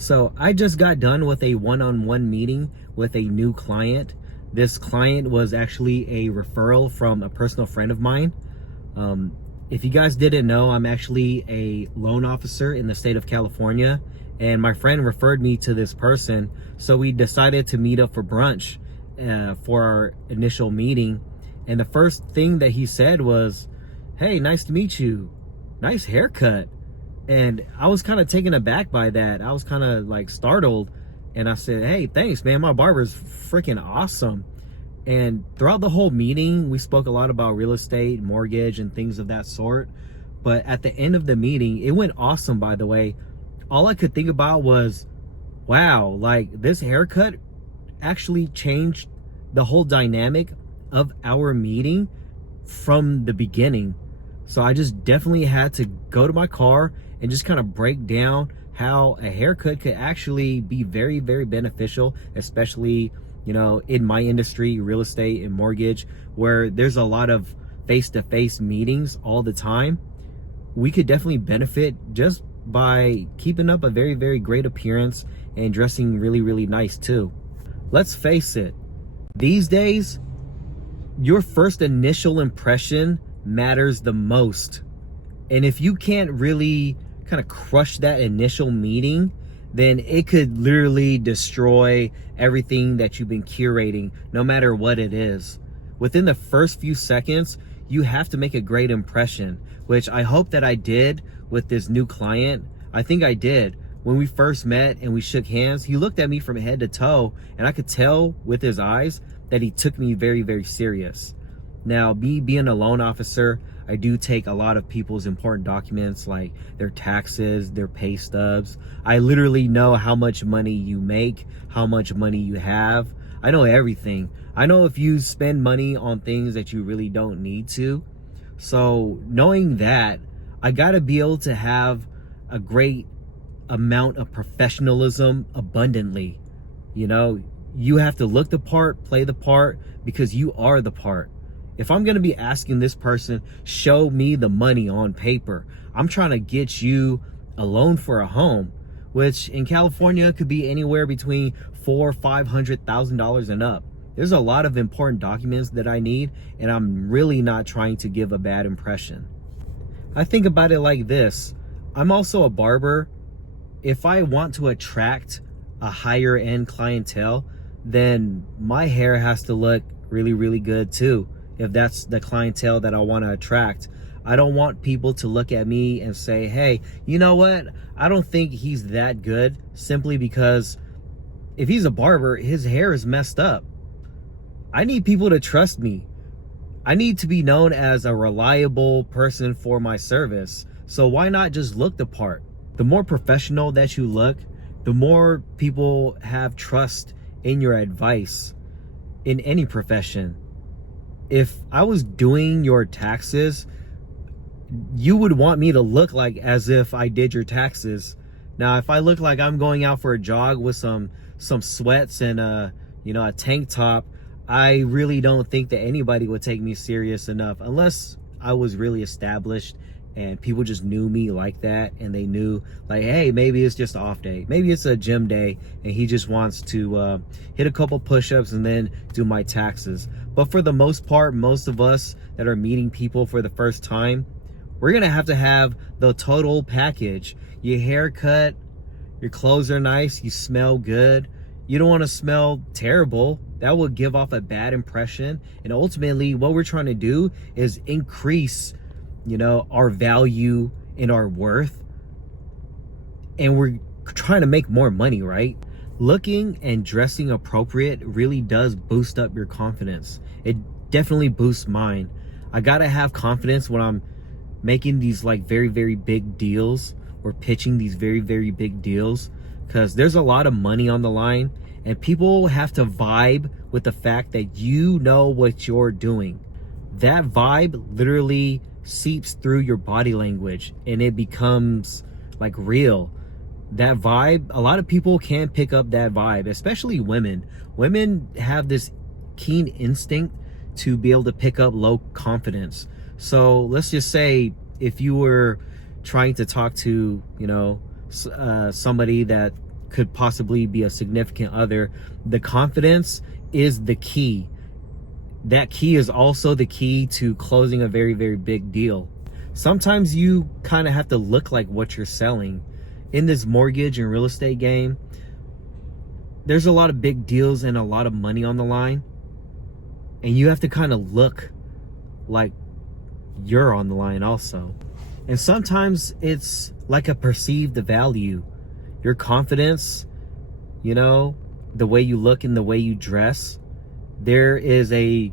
So I just got done with a one-on-one meeting with a new client. This client was actually a referral from a personal friend of mine. If you guys didn't know, I'm actually a loan officer in the state of California, and my friend referred me to this person. So we decided to meet up for brunch for our initial meeting. And the first thing that he said was, "Hey, nice to meet you. Nice haircut." And I was kind of taken aback by that. I was kind of like startled. And I said, "Hey, thanks, man. My barber's freaking awesome." And throughout the whole meeting, we spoke a lot about real estate, mortgage, and things of that sort. But at the end of the meeting, it went awesome, by the way. All I could think about was, wow, like this haircut actually changed the whole dynamic of our meeting from the beginning. So I just definitely had to go to my car and just kind of break down how a haircut could actually be very, very beneficial, especially, you know, in my industry, real estate and mortgage, where there's a lot of face-to-face meetings all the time. We could definitely benefit just by keeping up a very, very great appearance and dressing really, really nice too. Let's face it, these days, your first initial impression matters the most. And if you can't really kind of crush that initial meeting, then it could literally destroy everything that you've been curating, no matter what it is. Within the first few seconds, you have to make a great impression, which I hope that I did with this new client. I think I did. When we first met and we shook hands, he looked at me from head to toe, and I could tell with his eyes that he took me very, very serious. Now, me being a loan officer, I do take a lot of people's important documents like their taxes, their pay stubs. I literally know how much money you make, how much money you have. I know everything. I know if you spend money on things that you really don't need to. So knowing that, I gotta be able to have a great amount of professionalism abundantly. You know, you have to look the part, play the part, because you are the part. If I'm going to be asking this person, show me the money on paper, I'm trying to get you a loan for a home, which in California could be anywhere between $400,000 or $500,000 and up. There's a lot of important documents that I need, and I'm really not trying to give a bad impression. I think about it like this. I'm also a barber. If I want to attract a higher end clientele, then my hair has to look really, really good too. If that's the clientele that I want to attract, I don't want people to look at me and say, "Hey, you know what? I don't think he's that good," simply because if he's a barber, his hair is messed up. I need people to trust me. I need to be known as a reliable person for my service. So why not just look the part? The more professional that you look, the more people have trust in your advice in any profession. If I was doing your taxes, you would want me to look like as if I did your taxes. Now, if I look like I'm going out for a jog with some sweats and a tank top, I really don't think that anybody would take me serious enough, unless I was really established and people just knew me like that, and they knew like, hey, maybe it's just an off day, maybe it's a gym day, and he just wants to hit a couple push-ups and then do my taxes. But for the most part, most of us that are meeting people for the first time, we're gonna have to have the total package. Your haircut, your clothes are nice, you smell good. You don't want to smell terrible. That will give off a bad impression. And ultimately, what we're trying to do is increase, our value and our worth. And we're trying to make more money, right? Looking and dressing appropriate really does boost up your confidence. It definitely boosts mine. I gotta have confidence when I'm making these like very, very big deals or pitching these very, very big deals, because there's a lot of money on the line, and people have to vibe with the fact that you know what you're doing. That vibe literally seeps through your body language, and it becomes like real. That vibe, a lot of people can't pick up that vibe, especially women. Women have this keen instinct to be able to pick up low confidence. So let's just say if you were trying to talk to, somebody that could possibly be a significant other, the confidence is the key. That key is also the key to closing a very, very big deal. Sometimes you kind of have to look like what you're selling. In this mortgage and real estate game, there's a lot of big deals and a lot of money on the line. And you have to kind of look like you're on the line also. And sometimes it's like a perceived value. Your confidence, you know, the way you look and the way you dress, there is a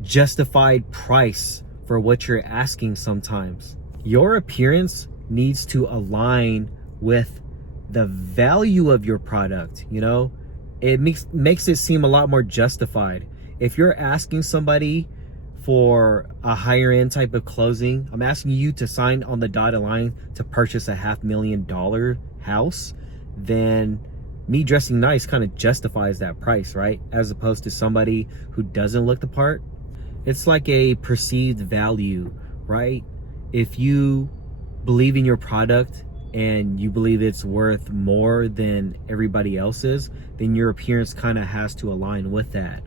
justified price for what you're asking sometimes. Your appearance needs to align with the value of your product, you know? It makes it seem a lot more justified. If you're asking somebody for a higher end type of closing, I'm asking you to sign on the dotted line to purchase a $500,000 house, then me dressing nice kind of justifies that price, right? As opposed to somebody who doesn't look the part. It's like a perceived value, right? If you believe in your product and you believe it's worth more than everybody else's, then your appearance kind of has to align with that.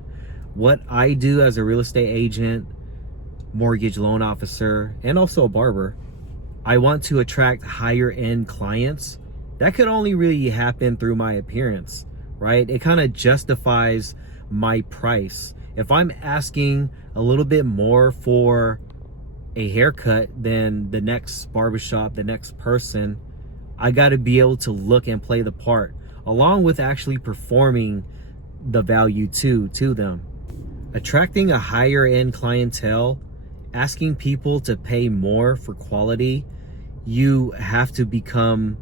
What I do as a real estate agent, mortgage loan officer, and also a barber, I want to attract higher end clients. That could only really happen through my appearance, right? It kind of justifies my price. If I'm asking a little bit more for a haircut than the next barbershop, the next person, I got to be able to look and play the part, along with actually performing the value to them. Attracting a higher end clientele, asking people to pay more for quality, you have to become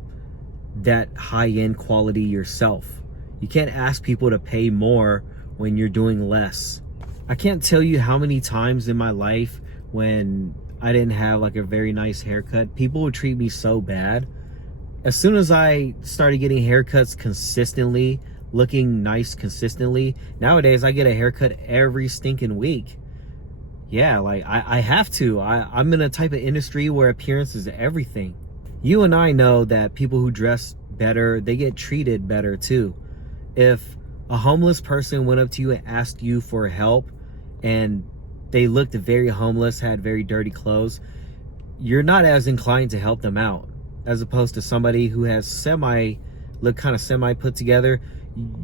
that high end quality yourself. You can't ask people to pay more when you're doing less. I can't tell you how many times in my life when I didn't have like a very nice haircut, people would treat me so bad. As soon as I started getting haircuts consistently, looking nice consistently, nowadays I get a haircut every stinking week. Yeah, like I have to. I'm in a type of industry where appearance is everything. You and I know that people who dress better, they get treated better too. If a homeless person went up to you and asked you for help and they looked very homeless, had very dirty clothes, you're not as inclined to help them out, as opposed to somebody who has semi put together.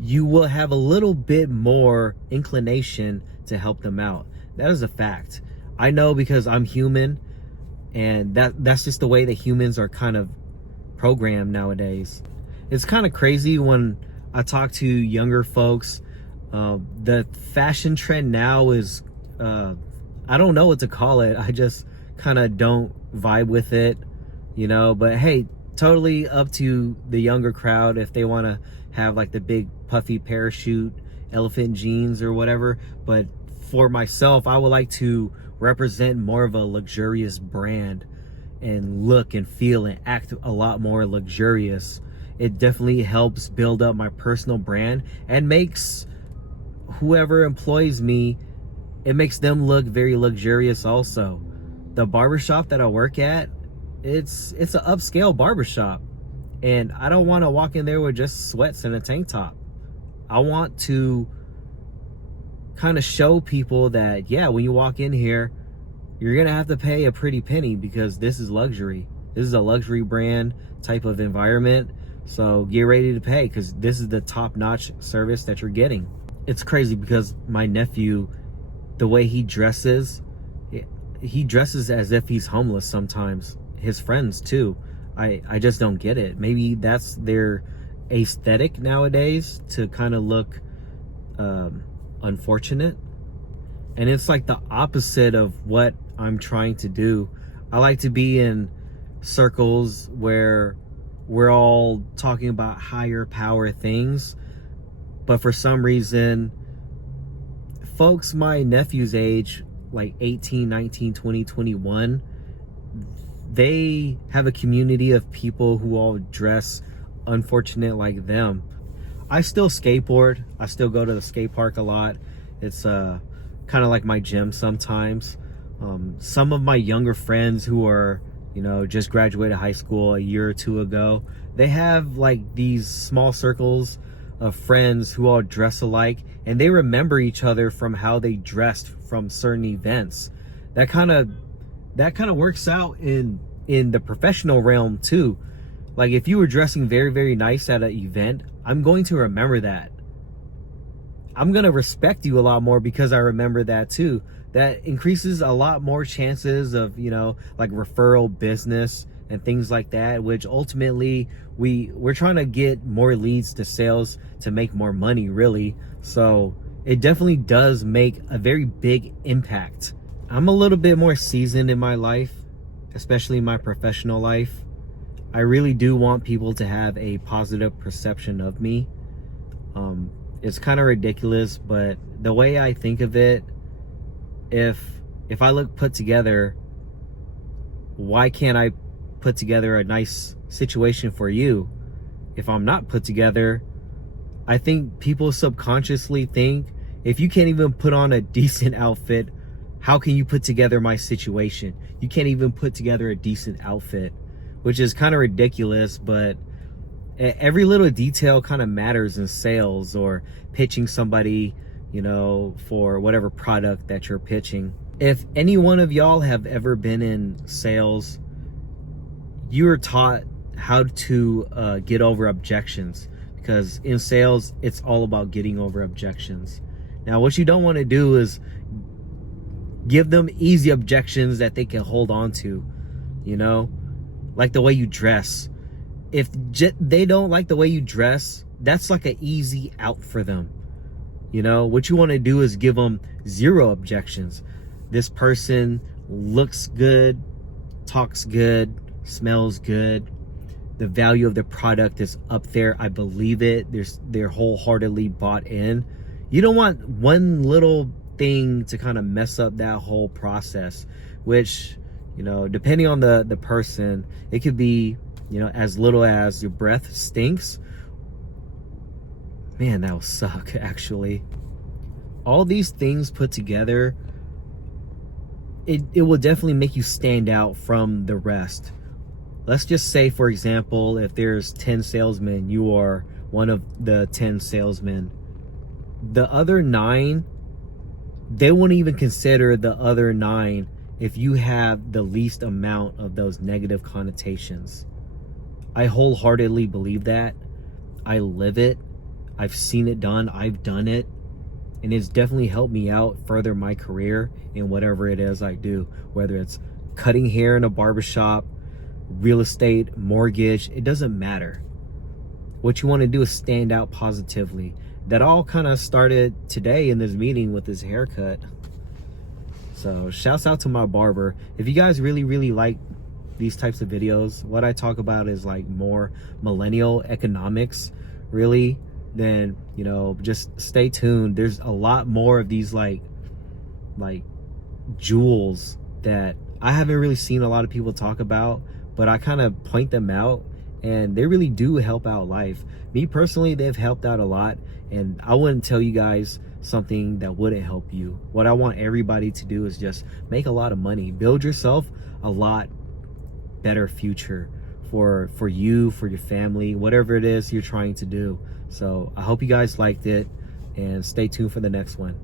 You will have a little bit more inclination to help them out. That is a fact. I know because I'm human, and that's just the way that humans are kind of programmed nowadays. It's kind of crazy when I talk to younger folks. The fashion trend now is, I don't know what to call it. I just kind of don't vibe with it, you know, but hey, totally up to the younger crowd if they want to have like the big puffy parachute elephant jeans or whatever. But for myself, I would like to represent more of a luxurious brand and look and feel and act a lot more luxurious. It definitely helps build up my personal brand and makes whoever employs me, it makes them look very luxurious also. The barbershop that I work at, it's an upscale barbershop, and I don't want to walk in there with just sweats and a tank top. I want to kind of show people that, yeah, when you walk in here, you're gonna have to pay a pretty penny because this is luxury. This is a luxury brand type of environment, so get ready to pay because this is the top-notch service that you're getting. It's crazy because my nephew, the way he dresses as if he's homeless sometimes. His friends too. I just don't get it. Maybe that's their aesthetic nowadays, to kind of look unfortunate. And it's like the opposite of what I'm trying to do. I like to be in circles where we're all talking about higher power things, but for some reason folks my nephew's age, like 18, 19, 20, 21, they have a community of people who all dress unfortunate like them. I still skateboard. I still go to the skate park a lot. It's kind of like my gym sometimes. Some of my younger friends who are, you know, just graduated high school a year or two ago, they have like these small circles of friends who all dress alike, and they remember each other from how they dressed from certain events. That kind of works out in the professional realm too. Like if you were dressing very, very nice at an event, I'm going to remember that. I'm going to respect you a lot more because I remember that too. That increases a lot more chances of, you know, like referral business and things like that, which ultimately we're trying to get more leads to sales to make more money, really. So it definitely does make a very big impact. I'm a little bit more seasoned in my life, especially my professional life. I really do want people to have a positive perception of me. It's kind of ridiculous, but the way I think of it, if I look put together, why can't I put together a nice situation for you? If I'm not put together, I think people subconsciously think, if you can't even put on a decent outfit, how can you put together my situation? You can't even put together a decent outfit, which is kind of ridiculous, but every little detail kind of matters in sales or pitching somebody, you know, for whatever product that you're pitching. If any one of y'all have ever been in sales, you are taught how to get over objections, because in sales, it's all about getting over objections. Now, what you don't want to do is give them easy objections that they can hold on to, you know, like the way you dress. If they don't like the way you dress, that's like an easy out for them. You know, what you want to do is give them 0 objections. This person looks good, talks good, smells good. The value of the product is up there. I believe it. They're wholeheartedly bought in. You don't want one little thing to kind of mess up that whole process, which, you know, depending on the person, it could be, you know, as little as your breath stinks. Man, that will suck, actually. All these things put together, it will definitely make you stand out from the rest. Let's just say, for example, if there's 10 salesmen, you are one of the 10 salesmen. The other 9, they won't even consider the other 9 if you have the least amount of those negative connotations. I wholeheartedly believe that. I live it. I've seen it done. I've done it. And it's definitely helped me out further my career in whatever it is I do, whether it's cutting hair in a barbershop, real estate, mortgage, it doesn't matter. What you want to do is stand out positively. That all kind of started today in this meeting with this haircut. So shouts out to my barber. If you guys really, really like these types of videos, what I talk about is like more millennial economics, really, then, you know, just stay tuned. There's a lot more of these like jewels that I haven't really seen a lot of people talk about, but I kind of point them out, and they really do help out life. Me personally, they've helped out a lot, and I wouldn't tell you guys something that wouldn't help you. What I want everybody to do is just make a lot of money, build yourself a lot better future for you, for your family, whatever it is you're trying to do. So I hope you guys liked it, and stay tuned for the next one.